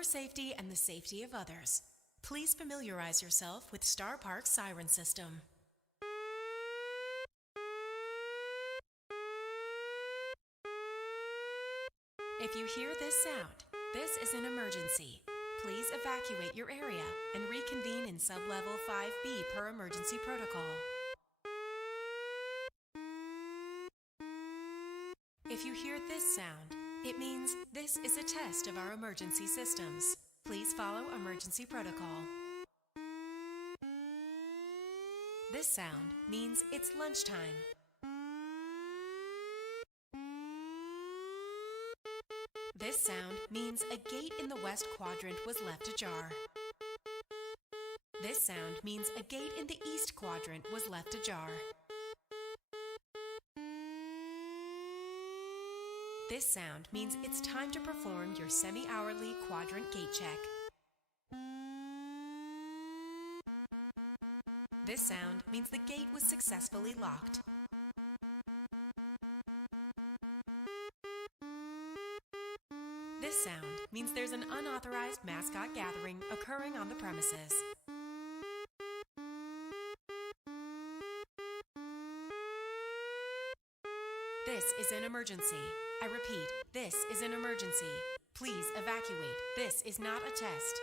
your safety and the safety of others. Please familiarize yourself with Star Park's siren system. If you hear this sound, this is an emergency. Please evacuate your area and reconvene in sublevel 5B per emergency protocol. If you hear this sound, it means this is a test of our emergency systems. Please follow emergency protocol. This sound means it's lunchtime. This sound means a gate in the west quadrant was left ajar. This sound means a gate in the east quadrant was left ajar. This sound means it's time to perform your semi-hourly quadrant gate check. This sound means the gate was successfully locked. This sound means there's an unauthorized mascot gathering occurring on the premises. This is an emergency. I repeat, this is an emergency. Please evacuate. This is not a test.